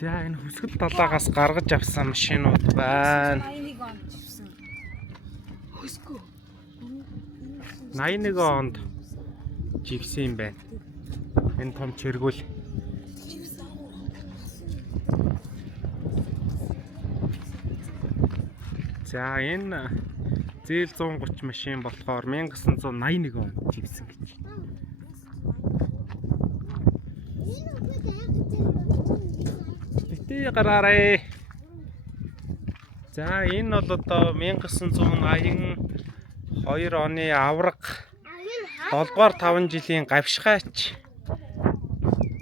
За энэ хөсгөл далаагаас гаргаж авсан машинууд байна. 81 онд живсэн юм байна. Энэ том чиргүүл. За энэ зээл 130 машин болохоор 1981 онд живсэн гэж. Битээ гараарай. За энэ бол одоо 1982 оны авраг 7-р 5 жилийн гавшгаач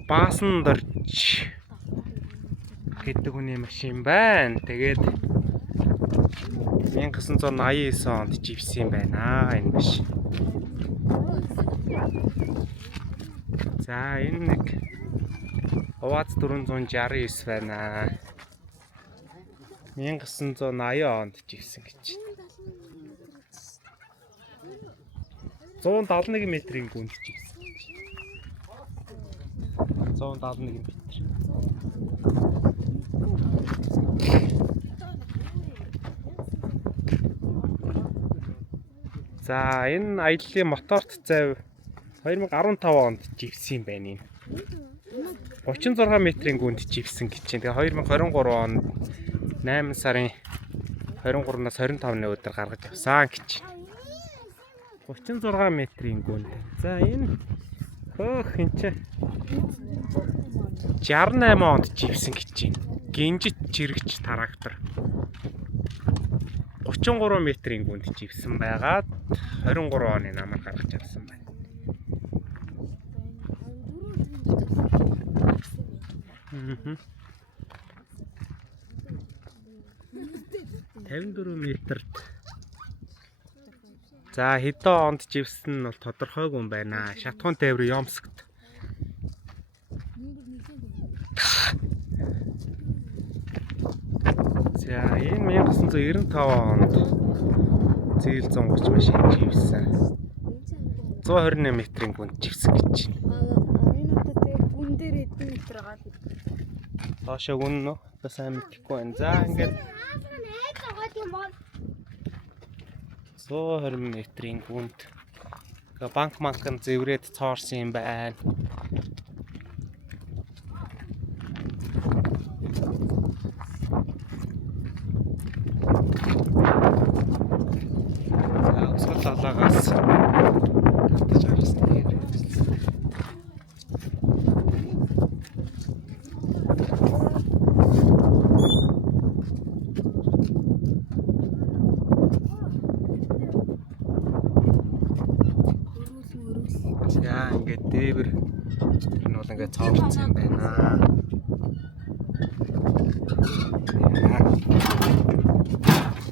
Баасан дорж гэдэг хүний машин байна. Тэгээд 1989 онд живсэн байна энэ машин. За энэ нэг УАЗ 469 байна. 1980 онд живсэн гэж. 171 метрийн гүнд живсэн гэж. 171 метр. За энэ аяллаа моторт зав 2015 онд живсэн байна энэ. 36 метрийн гүнд живсэн гэж. Тэгээ 2023 онд 8 сарын 23-наас 25-ны өдөр гаргаж авсан гэж. 36 метрийн гүнд. За энэ энэ ч 68 онд живсэн гэж байна. Гинжит чирэгч трактор. 33 метрийн гүнд живсэн байгаад 23 оны намар гаргаж авсан байна. Мм. 54 метрт. За хэдэн онд живсэн нь бол тодорхойгүй юм байна. Шатхуун тээвэр Йомскт. За энэ 1995 онд зээл 130 машин живсэн. 121 метрийн гүнд живсэн гэж байна. Энэ одоо тэгээ гүн дээр хэдэн метр гал. Тоошоо гүн нөө одоо сайн мэдэхгүй байна. За ингээд 120 метрийн гүнд банк манкан зэврээд цоорсон юм байна. Өсгөл далаагаас татаж харсан юм. За ингээд дээвэр энэ бол ингээд цоорцсон юм байна.